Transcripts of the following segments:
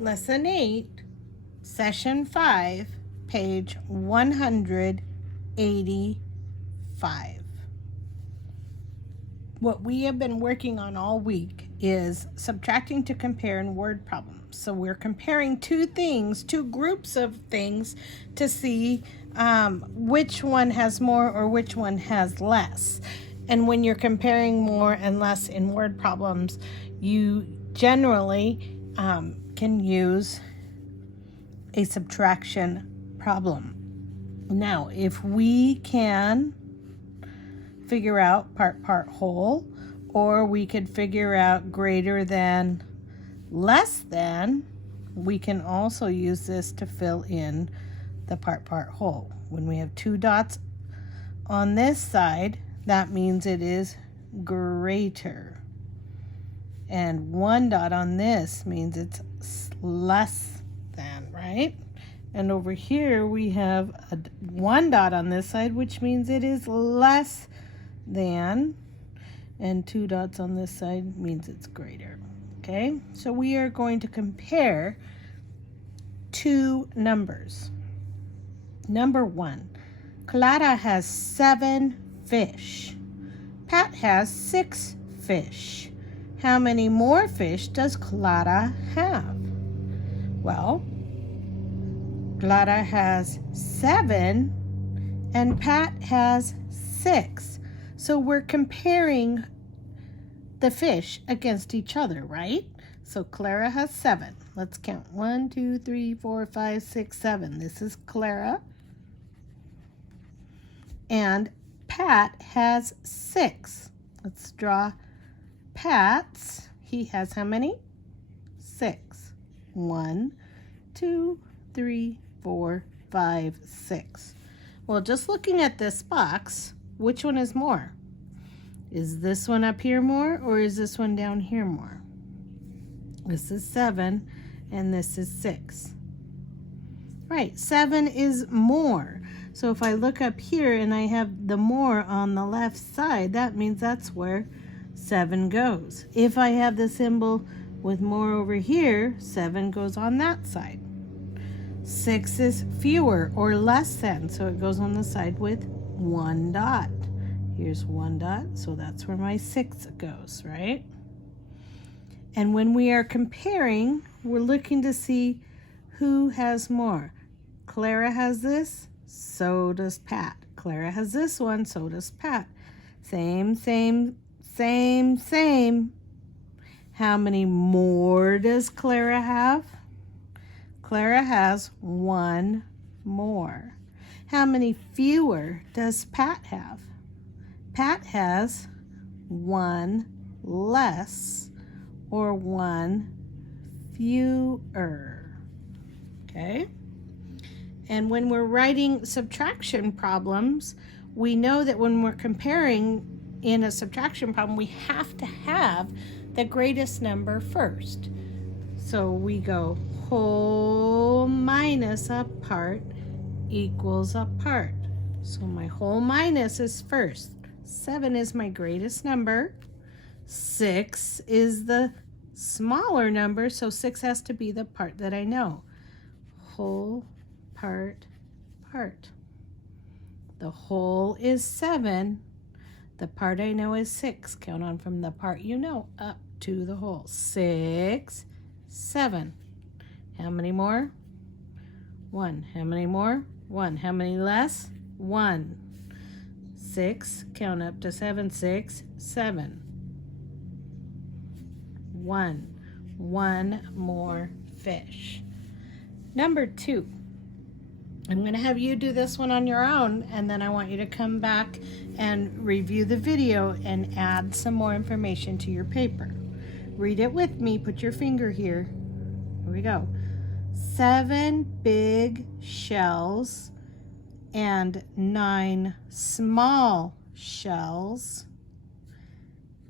Lesson 8, Session 5, page 185. What we have been working on all week is subtracting to compare in word problems. So we're comparing two groups of things to see which one has more or which one has less. And when you're comparing more and less in word problems, you generally can use a subtraction problem. Now, if we can figure out part, whole, or we could figure out greater than, less than, we can also use this to fill in the part, whole. When we have two dots on this side, that means it is greater. And one dot on this means it's less than, right? And over here we have one dot on this side, which means it is less than, and two dots on this side means it's greater. Okay, so we are going to compare two numbers. Number 1, Clara has 7 fish. Pat has 6 fish. How many more fish does Clara have? Well, Clara has 7 and Pat has 6. So we're comparing the fish against each other, right? So Clara has 7. Let's count. 1, 2, 3, 4, 5, 6, 7. This is Clara. And Pat has 6. Let's draw Pat's. He has how many? 6. 1, 2, 3, 4, 5, 6. Well, just looking at this box, which one is more? Is this one up here more, or is this one down here more? This is 7 and this is 6. Right, 7 is more. So if I look up here and I have the more on the left side, that means that's where 7 goes. If I have the symbol with more over here, 7 goes on that side. 6 is fewer or less than, so it goes on the side with 1 dot. Here's 1 dot, so that's where my 6 goes, right? And when we are comparing, we're looking to see who has more. Clara has this, so does Pat. Clara has this one, so does Pat. Same, same, same, same. How many more does Clara have? Clara has 1 more. How many fewer does Pat have? Pat has 1 less, or 1 fewer. Okay? And when we're writing subtraction problems, we know that when we're comparing in a subtraction problem, we have to have the greatest number first. So we go whole minus a part equals a part. So my whole minus is first. 7 is my greatest number. 6 is the smaller number, so 6 has to be the part that I know. Whole, part. The whole is 7. The part I know is 6. Count on from the part you know up to the whole. 6, 7. How many more? 1. How many more? 1. How many less? 1. 6. Count up to 7. 6, 7. 1. 1 more fish. Number 2. I'm going to have you do this one on your own, and then I want you to come back and review the video and add some more information to your paper. Read it with me. Put your finger here. Here we go. 7 big shells and 9 small shells.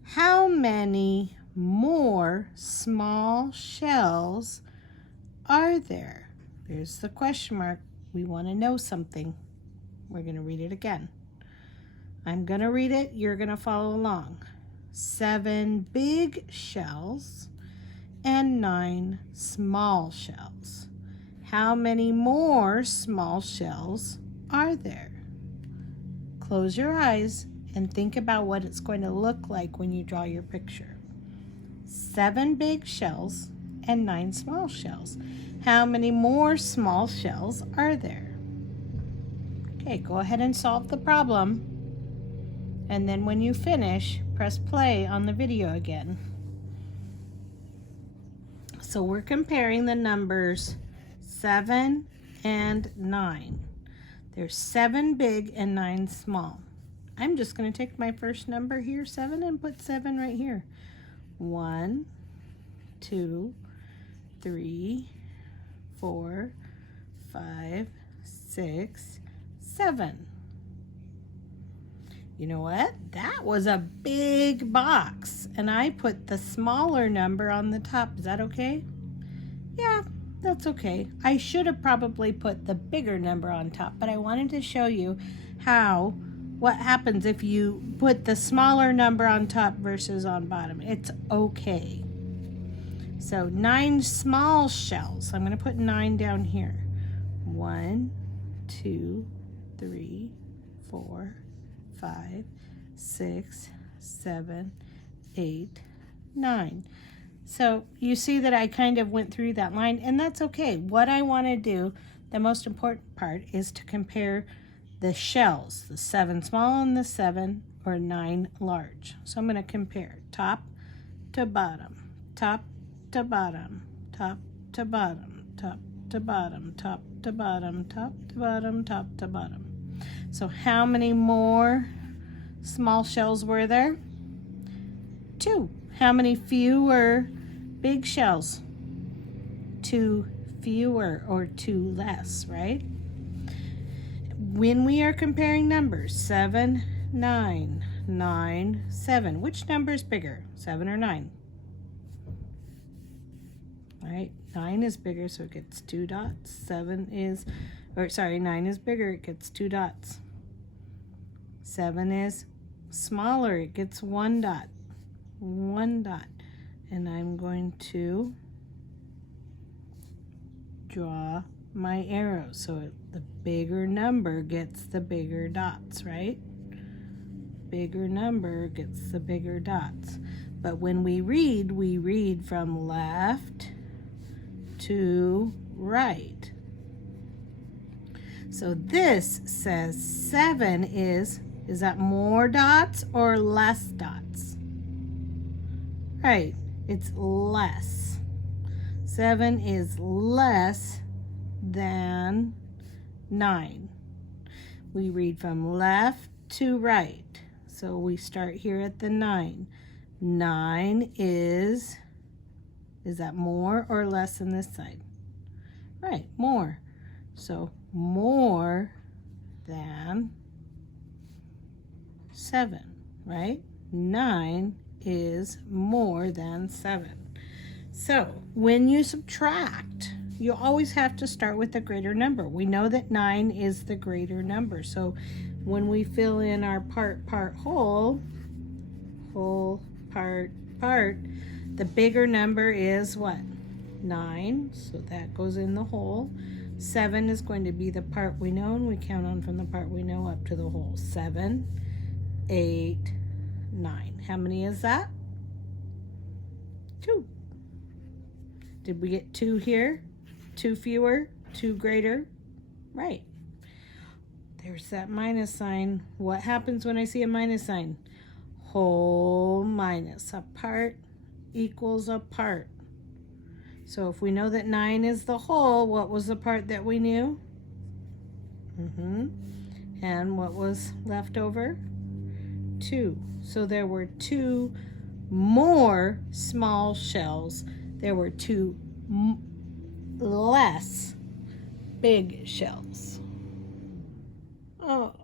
How many more small shells are there? There's the question mark. We want to know something. We're going to read it again. I'm going to read it. You're going to follow along. 7 big shells and 9 small shells. How many more small shells are there? Close your eyes and think about what it's going to look like when you draw your picture. 7 big shells and 9 small shells. How many more small shells are there? Okay, go ahead and solve the problem. And then when you finish, press play on the video again. So we're comparing the numbers 7 and 9. There's 7 big and 9 small. I'm just going to take my first number here, 7, and put 7 right here. 1, 2, 3, 4, 5, 6, 7. You know what? That was a big box, and I put the smaller number on the top. Is that okay? Yeah, that's okay. I should have probably put the bigger number on top, but I wanted to show you what happens if you put the smaller number on top versus on bottom. It's okay. So 9 small shells. I'm going to put 9 down here. 1, 2, 3, 4, 5, 6, 7, 8, 9. So you see that I kind of went through that line, and that's okay. What I want to do, the most important part, is to compare the shells, the 7 small and the 7 or 9 large. So I'm going to compare top to bottom, top to bottom, top to bottom, top to bottom, top to bottom, top to bottom, top to bottom. So how many more small shells were there? 2. How many fewer big shells? 2 fewer, or 2 less, right? When we are comparing numbers, 7, 9, 9, 7, which number is bigger, 7 or 9? All right, 9 is bigger, so it gets 2 dots. 9 is bigger, it gets 2 dots. 7 is smaller, it gets 1 dot. 1 dot. And I'm going to draw my arrows. So the bigger number gets the bigger dots, right? Bigger number gets the bigger dots. But when we read from left to right. So this says 7 is that more dots or less dots? Right, it's less. 7 is less than 9. We read from left to right. So we start here at the 9. 9 is that more or less than this side? Right, more. So more than 7, right? 9 is more than 7. So when you subtract, you always have to start with the greater number. We know that 9 is the greater number. So when we fill in our part, whole, part, the bigger number is what? 9, so that goes in the whole. 7 is going to be the part we know, and we count on from the part we know up to the whole. 7, 8, 9. How many is that? 2. Did we get 2 here? 2 fewer? 2 greater? Right. There's that minus sign. What happens when I see a minus sign? Whole minus. A part equals a part. So if we know that 9 is the whole, what was the part that we knew? And what was left over? 2. So there were 2 more small shells. There were 2 less big shells. Oh.